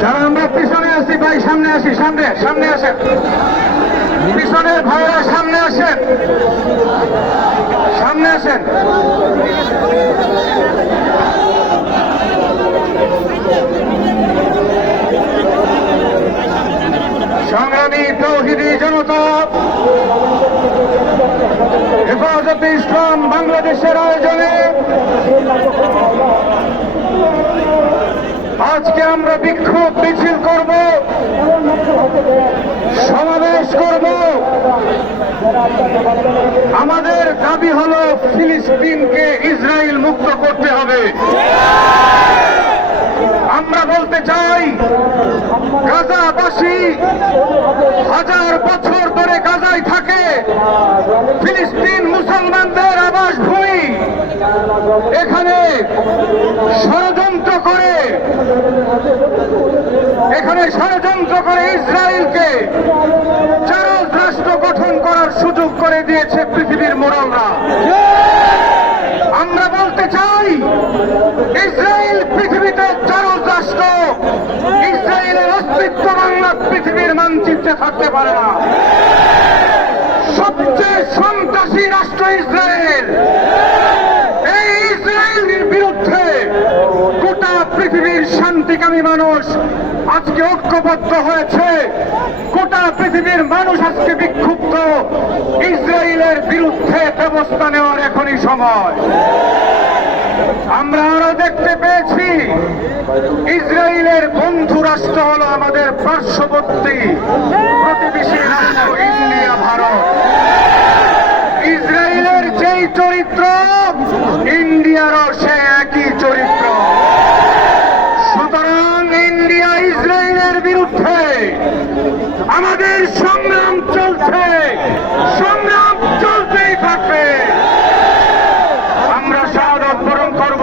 যারা আমরা পিছনে আছি, ভাই, সামনে আসি, সামনে সামনে আসেন। পিছনের ভাইরা সামনে আসেন। সামনে আসেন। সংগ্রামী তৌহিদি জনতা, হেফাজতে ইসলাম বাংলাদেশের আয়োজনে আজকে আমরা বিক্ষোভ মিছিল করব, সমাবেশ করব। আমাদের দাবি হলো ফিলিস্তিনকে ইসরায়েল মুক্ত করতে হবে। আমরা বলতে চাই, গাজাবাসী হাজার বছর ধরে গাজায় থাকে। ফিলিস্তিন মুসলমানদের আবাসভূমি। এখানে ষড়যন্ত্র করে এখানে ষড়যন্ত্র করে ইসরায়েলকে চারজ রাষ্ট্র গঠন করার সুযোগ করে দিয়েছে পৃথিবীর মোড়লরা। আমরা বলতে চাই, ইসরায়েল পৃথিবীতে চারজ রাষ্ট্র, ইসরায়েলের অস্তিত্ব বাংলা পৃথিবীর মানচিত্রে থাকতে পারে না। সবচেয়ে সন্ত্রাসী রাষ্ট্র ইসরায়েল এই ইসরায়েলের বিরুদ্ধে গোটা পৃথিবীর শান্তিকামী মানুষ আজকে ঐক্যবদ্ধ হয়েছে। গোটা পৃথিবীর মানুষ আজকে বিক্ষুব্ধ। ইসরায়েলের বিরুদ্ধে ব্যবস্থা নেওয়ার এখনই সময়। আমরা আরও দেখতে পেয়েছি, ইসরায়েলের বন্ধু রাষ্ট্র হলো আমাদের পার্শ্ববর্তী প্রতিবেশী রাষ্ট্র ইন্ডিয়া ভারত ইসরায়েলের যেই চরিত্র ইন্ডিয়ারও সে একই চরিত্র সুতরাং ইন্ডিয়া ইসরায়েলের বিরুদ্ধে আমাদের সংগ্রাম চলছে। সংগ্রাম চলতেই থাকবে। আমরা শাহাদত বরণ করব।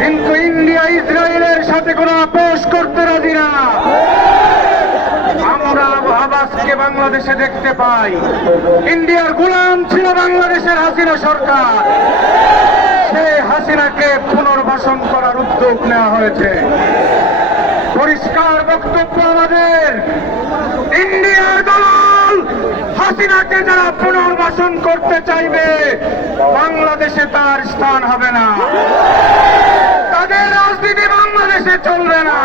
কিন্তু ইন্ডিয়া, ইসরায়েলের সাথে কোনো আপোষ করতে রাজি না। আমরা আবাসকে বাংলাদেশে দেখতে পাই। ইন্ডিয়ার গোলাম ছিল বাংলাদেশের হাসিনা সরকার। সেই হাসিনাকে পুনর্বাসন করার উদ্যোগ নেওয়া হয়েছে। পরিষ্কার বক্তব্য আমাদের। ইন্ডিয়ার দল হাসিনাকে যারা পুনর্বাসন করতে চাইবে, বাংলাদেশে তার স্থান হবে না। তাদের রাজনীতি বাংলাদেশে চলবে না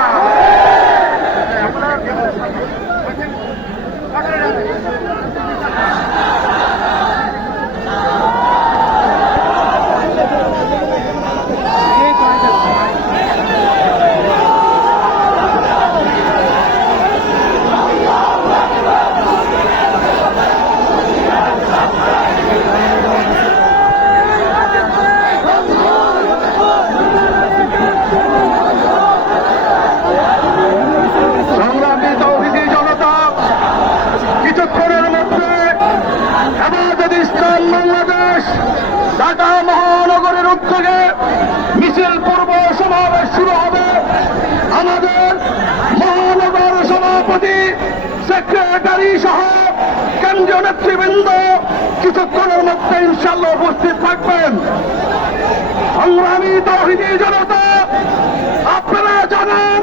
সংগ্রামী তৌহিদি জনতা কিছুক্ষণের মধ্যে হেফাজত ইসলাম বাংলাদেশ ঢাকা মহানগরের উদ্যোগে মিছিল পূর্ব সমাবেশ শুরু হবে আমাদের মহানগর সভাপতি, সেক্রেটারি সহ কেন্দ্রীয় নেতৃবৃন্দ কিছুক্ষণের মধ্যে ইনশাল্লাহ উপস্থিত থাকবেন। সংগ্রামী তৌহিদি জনতা, আপনারা জানেন,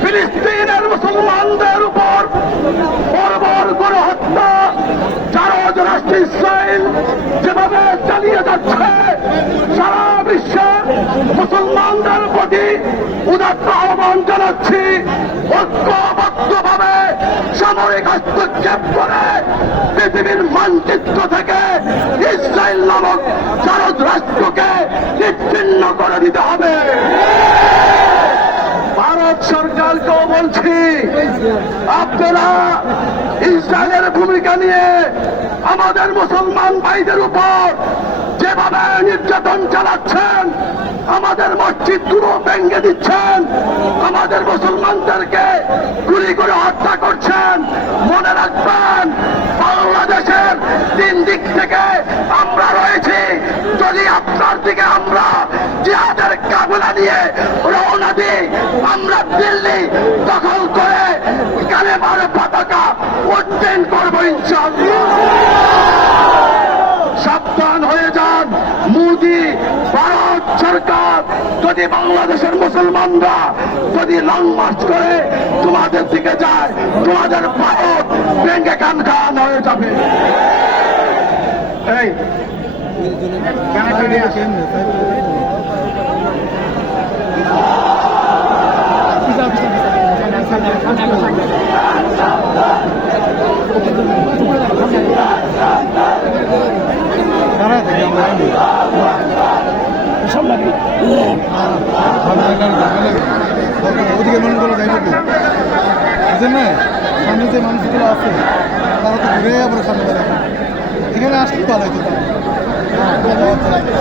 ফিলিস্তিনের মুসলমানদের উপর বর্বর গণহত্যা চারজ রাষ্ট্র ইসরায়েল যেভাবে চালিয়ে যাচ্ছে, সারা বিশ্বে মুসলমানদের প্রতি জানাচ্ছি ঐক্যবদ্ধভাবে সামরিক হস্তক্ষেপ করে পৃথিবীর মানচিত্র থেকে ইসরায়েল নামক চারজ রাষ্ট্রকে নিচ্ছিন্ন করে দিতে হবে। ভারত সরকারকেও বলছি, আপনারা ইসরায়েলের ভূমিকা নিয়ে আমাদের মুসলমান ভাইদের উপর যেভাবে নির্যাতন চালাচ্ছেন, আমাদের মসজিদগুলো ভেঙে দিচ্ছেন আমাদের মুসলমানদেরকে গুলি করে হত্যা করছেন। মনে রাখবেন, বাংলাদেশের তিন দিক থেকে আমরা রয়েছি। যদি আপনার দিকে আমরা জিহাদের কাবলা নিয়ে রওনা দিই, আমরা দিল্লি দখল করে কালেমার পতাকা উড্ডীন করব ইনশাআল্লাহ সাবধান হয়ে যান মোদি ভারত সরকার যদি বাংলাদেশের মুসলমানরা যদি লং মার্চ করে তোমাদের দিকে যায়, তোমাদের ভারত ভেঙে কান খান হয়ে যাবে। ওদিকে মানুষগুলো যাইব কি বুঝলেন না সামনে যে মানুষগুলো আছে তারা তো ঘুরে আবার সামনে দাঁড়াবে এখানে আসলে ভালো হতো তাহলে।